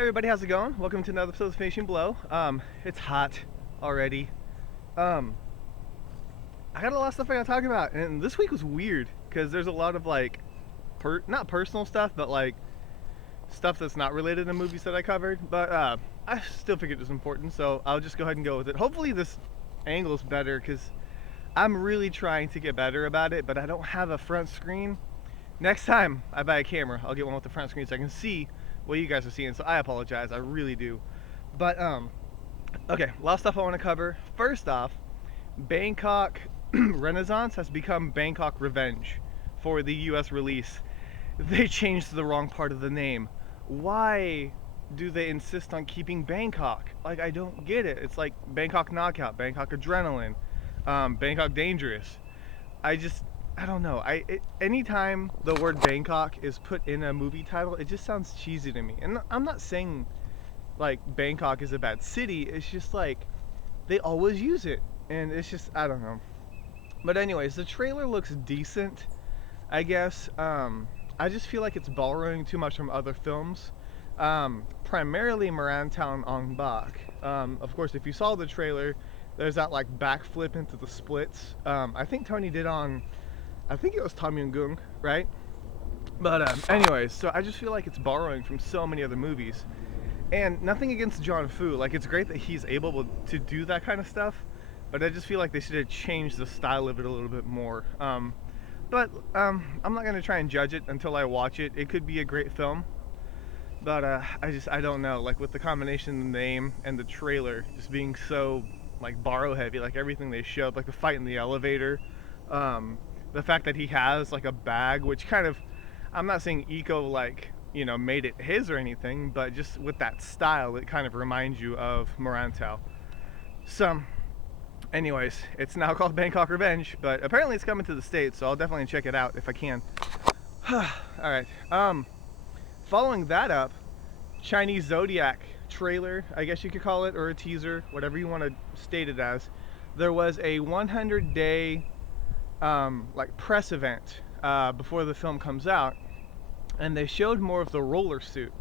Hey everybody, how's it going? Welcome to another episode of Finishing Blow. It's hot already. Um, I got a lot of stuff I gotta talk about, and this week was weird because there's a lot of not personal stuff, but like stuff that's not related to movies that I covered. But I still figured it was important, so I'll just go ahead and go with it. Hopefully this angle's better because I'm really trying to get better about it, but I don't have a front screen. Next time I buy a camera, I'll get one with the front screen so I can see what you guys are seeing. So I apologize, I really do. But okay, a lot of stuff I want to cover. First off, Bangkok Renaissance has become Bangkok Revenge for the US release. They changed the wrong part of the name. Why do they insist on keeping Bangkok? Like, I don't get it. It's like Bangkok Knockout, Bangkok Adrenaline, Bangkok Dangerous. I don't know. Anytime the word Bangkok is put in a movie title, it just sounds cheesy to me. And I'm not saying like Bangkok is a bad city. It's just like they always use it, and it's just, I don't know. But anyways, the trailer looks decent, I guess. I just feel like it's borrowing too much from other films. Primarily Morantown and Ong-Bak. Of course, if you saw the trailer, there's that like backflip into the splits. I think Tony did on, I think it was Tom Yum-Goong, right? But anyways, so I just feel like it's borrowing from so many other movies. And nothing against John Fu, like it's great that he's able to do that kind of stuff, but I just feel like they should have changed the style of it a little bit more. But I'm not gonna try and judge it until I watch it. It could be a great film, but I don't know. Like with the combination of the name and the trailer just being so like borrow heavy, like everything they showed, like the fight in the elevator, the fact that he has like a bag, which kind of, I'm not saying Eco like, you know, made it his or anything, but just with that style, it kind of reminds you of Morantau. So, anyways, it's now called Bangkok Revenge, but apparently it's coming to the States, so I'll definitely check it out if I can. Alright, following that up, Chinese Zodiac trailer, I guess you could call it, or a teaser, whatever you want to state it as. There was a 100-day like press event before the film comes out, and they showed more of the roller suit.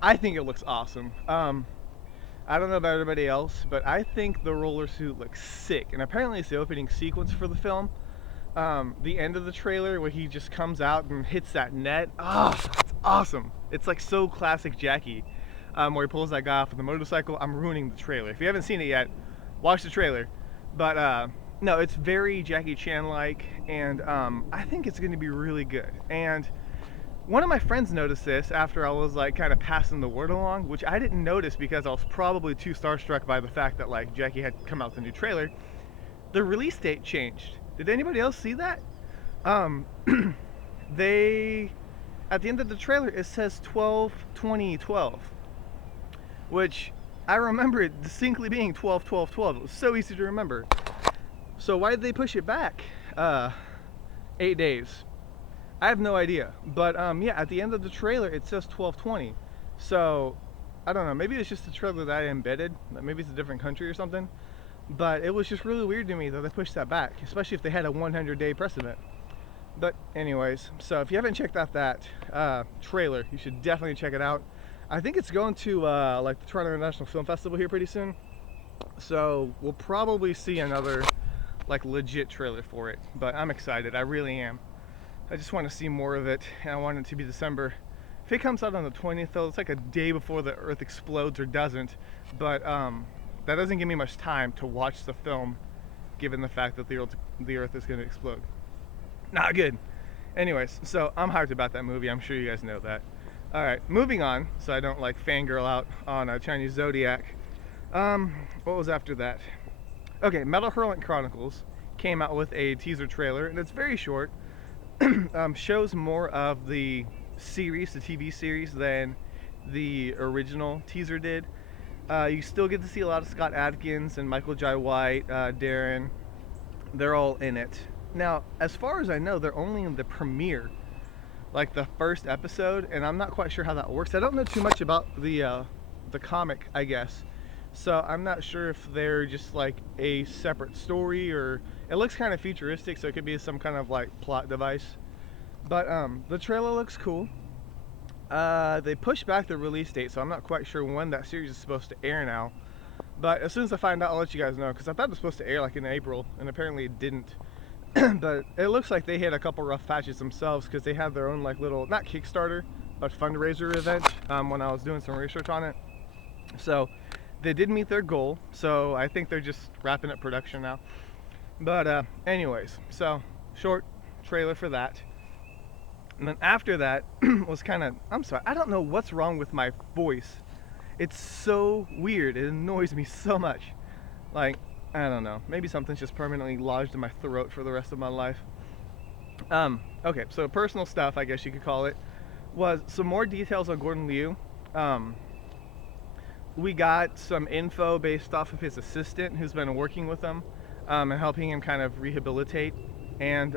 I think it looks awesome. I don't know about everybody else, but I think the roller suit looks sick. And apparently it's the opening sequence for the film. The end of the trailer where he just comes out and hits that net. It's awesome. It's like so classic Jackie, where he pulls that guy off with the motorcycle. I'm ruining the trailer. If you haven't seen it yet, watch the trailer. But no, it's very Jackie Chan-like, and I think it's going to be really good. And one of my friends noticed this after I was like kind of passing the word along, which I didn't notice because I was probably too starstruck by the fact that like Jackie had come out with a new trailer. The release date changed. Did anybody else see that? They, at the end of the trailer, it says 12/20/12, which I remember it distinctly being 12/12/12. It was so easy to remember. So why did they push it back 8 days? I have no idea. But yeah, at the end of the trailer it says 12/20. So I don't know, maybe it's just the trailer that I embedded. Maybe it's a different country or something. But it was just really weird to me that they pushed that back, especially if they had a 100-day press event. But anyways, so if you haven't checked out that trailer, you should definitely check it out. I think it's going to like the Toronto International Film Festival here pretty soon. So we'll probably see another like legit trailer for it. But I'm excited, I really am. I just want to see more of it, and I want it to be December. If it comes out on the 20th though, it's like a day before the Earth explodes or doesn't. But that doesn't give me much time to watch the film, given the fact that the Earth is going to explode. Not good. Anyways, so I'm hyped about that movie. I'm sure you guys know that. Alright, moving on, so I don't like fangirl out on Chinese Zodiac. What was after that? Okay, Metal Hurlant Chronicles came out with a teaser trailer, and it's very short. Shows more of the series, the TV series, than the original teaser did. You still get to see a lot of Scott Adkins and Michael Jai White, Darren. They're all in it. Now, as far as I know, they're only in the premiere, like the first episode, and I'm not quite sure how that works. I don't know too much about the comic, I guess. So I'm not sure if they're just like a separate story, or it looks kind of futuristic, so it could be some kind of like plot device. But the trailer looks cool. They pushed back the release date, so I'm not quite sure when that series is supposed to air now. But as soon as I find out, I'll let you guys know, because I thought it was supposed to air like in April, and apparently it didn't. But it looks like they hit a couple rough patches themselves, because they had their own like little, not Kickstarter, but fundraiser event when I was doing some research on it. So they did meet their goal, so I think they're just wrapping up production now. But anyways, so short trailer for that. And then after that was kind of, I'm sorry, I don't know what's wrong with my voice. It's so weird. It annoys me so much. Like, I don't know. Maybe something's just permanently lodged in my throat for the rest of my life. Okay, so personal stuff, I guess you could call it, was some more details on Gordon Liu. We got some info based off of his assistant who's been working with him and helping him kind of rehabilitate. And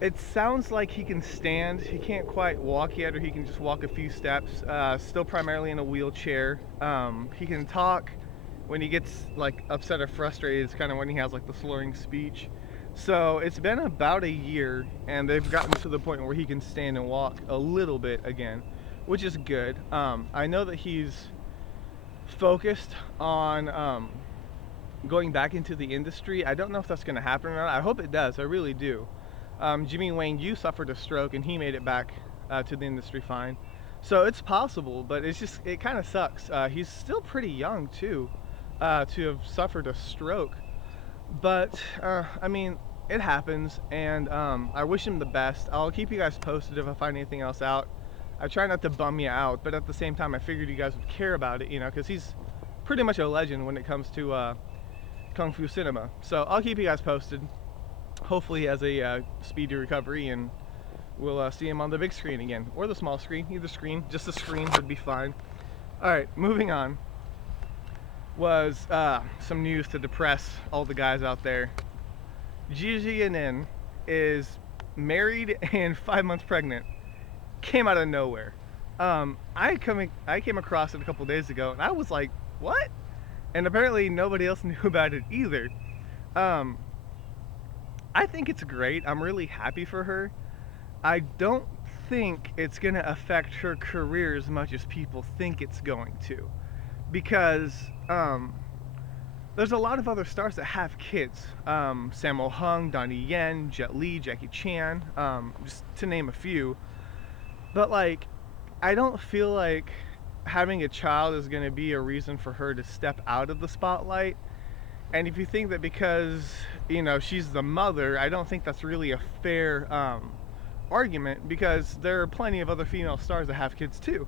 it sounds like he can stand. He can't quite walk yet, or he can just walk a few steps. Still primarily in a wheelchair. He can talk. When he gets like upset or frustrated, it's kind of when he has like the slurring speech. So it's been about a year, and they've gotten to the point where he can stand and walk a little bit again, which is good. I know that he's focused on going back into the industry. I don't know if that's going to happen or not. I hope it does. I really do. Jimmy Wang Yu suffered a stroke, and he made it back to the industry fine. So it's possible, but it kind of sucks. He's still pretty young too, to have suffered a stroke. But I mean, it happens, and I wish him the best. I'll keep you guys posted if I find anything else out. I try not to bum you out, but at the same time, I figured you guys would care about it, you know, because he's pretty much a legend when it comes to Kung Fu cinema. So I'll keep you guys posted. Hopefully he has a speedy recovery, and we'll see him on the big screen again, or the small screen, either screen. Just the screen would be fine. Alright, moving on, was some news to depress all the guys out there. Jeeja is married and 5 months pregnant. Came out of nowhere. I came across it a couple days ago, and I was like, what? And apparently nobody else knew about it either. I think it's great. I'm really happy for her. I don't think it's going to affect her career as much as people think it's going to, because there's a lot of other stars that have kids. Sammo Hung, Donnie Yen, Jet Li, Jackie Chan, just to name a few. But like, I don't feel like having a child is going to be a reason for her to step out of the spotlight. And if you think that because, you know, she's the mother, I don't think that's really a fair argument, because there are plenty of other female stars that have kids too.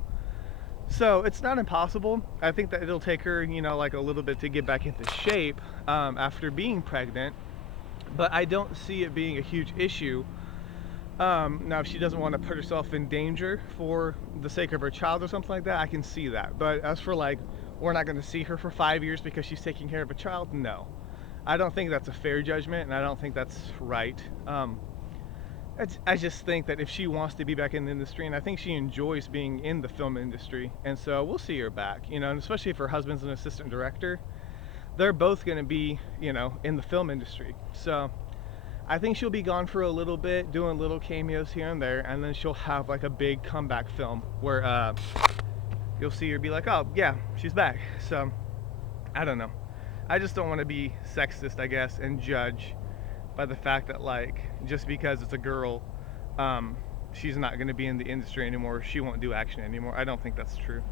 So it's not impossible. I think that it'll take her, you know, like a little bit to get back into shape after being pregnant, but I don't see it being a huge issue. Now, if she doesn't want to put herself in danger for the sake of her child or something like that, I can see that. But as for like, we're not going to see her for 5 years because she's taking care of a child, no. I don't think that's a fair judgment, and I don't think that's right. I just think that if she wants to be back in the industry, and I think she enjoys being in the film industry, and so we'll see her back, you know, and especially if her husband's an assistant director, they're both going to be, you know, in the film industry. So I think she'll be gone for a little bit, doing little cameos here and there, and then she'll have like a big comeback film where you'll see her be like, oh yeah, she's back. So I don't know. I just don't want to be sexist, I guess, and judge by the fact that, like, just because it's a girl, she's not going to be in the industry anymore, she won't do action anymore. I don't think that's true.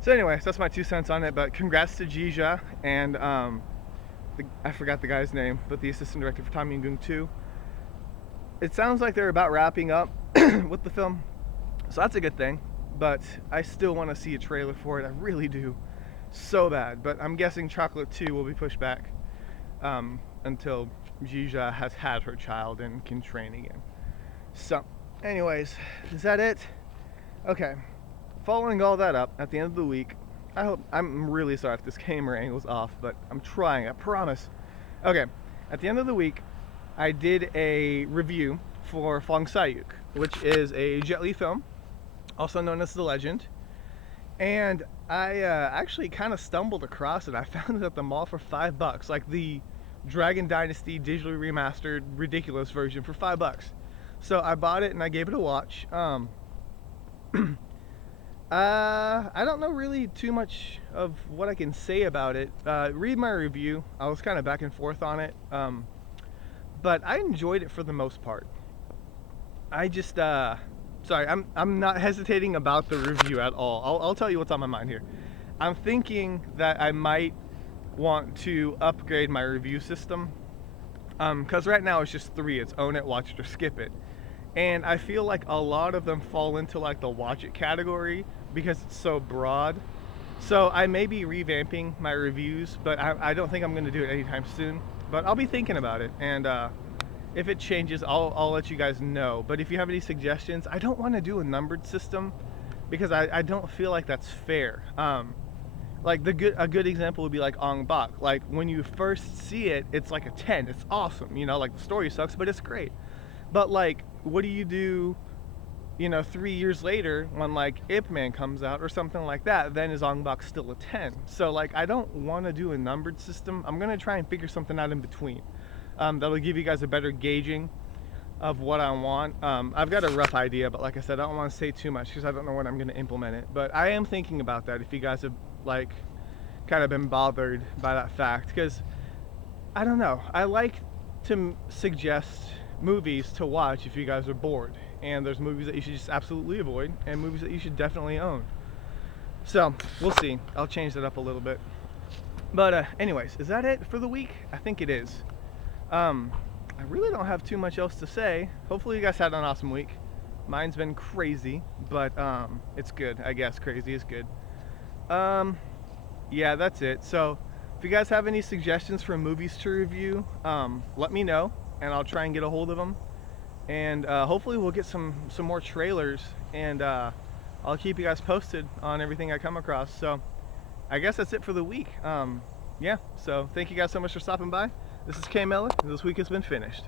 So anyways, that's my 2 cents on it. But congrats to Jeeja and I forgot the guy's name, but the assistant director for Tom Yum-Goong 2. It sounds like they're about wrapping up with the film, so that's a good thing. But I still want to see a trailer for it. I really do, so bad. But I'm guessing Chocolate 2 will be pushed back until Jeeja has had her child and can train again. So anyways, is that it? Okay, following all that up, at the end of the week, I'm really sorry if this camera angle's off, but I'm trying, I promise. Okay, at the end of the week, I did a review for Fong Sayuk, which is a Jet Li film, also known as The Legend. And I actually kind of stumbled across it. I found it at the mall for $5, like the Dragon Dynasty digitally remastered ridiculous version for $5. So I bought it and I gave it a watch. I don't know really too much of what I can say about it. Read my review. I was kind of back and forth on it, but I enjoyed it for the most part. I just, sorry, I'm not hesitating about the review at all. I'll tell you what's on my mind here. I'm thinking that I might want to upgrade my review system, because right now it's just three. It's own it, watch it, or skip it. And I feel like a lot of them fall into like the watch it category because it's so broad. So I may be revamping my reviews, but I don't think I'm going to do it anytime soon. But I'll be thinking about it, and if it changes, I'll let you guys know. But if you have any suggestions, I don't want to do a numbered system because I don't feel like that's fair. Like a good example would be like Ong-Bak. Like when you first see it, it's like a 10. It's awesome, you know. Like the story sucks, but it's great. But like, what do you do, you know, 3 years later when like Ip Man comes out or something like that? Then is Ong-Bak still a 10? So like, I don't want to do a numbered system. I'm gonna try and figure something out in between. That'll give you guys a better gauging of what I want. I've got a rough idea, but like I said, I don't want to say too much because I don't know when I'm going to implement it. But I am thinking about that if you guys have like kind of been bothered by that fact, because I don't know. I like to suggest movies to watch if you guys are bored, and there's movies that you should just absolutely avoid and movies that you should definitely own. So we'll see. I'll change that up a little bit. But anyways, is that it for the week? I think it is. I really don't have too much else to say. Hopefully you guys had an awesome week. Mine's been crazy, but it's good. I guess crazy is good. Yeah, that's it. So if you guys have any suggestions for movies to review, let me know, and I'll try and get a hold of them. And hopefully we'll get some more trailers, and I'll keep you guys posted on everything I come across. So I guess that's it for the week. Yeah, so thank you guys so much for stopping by. This is K Mellon, and this week has been finished.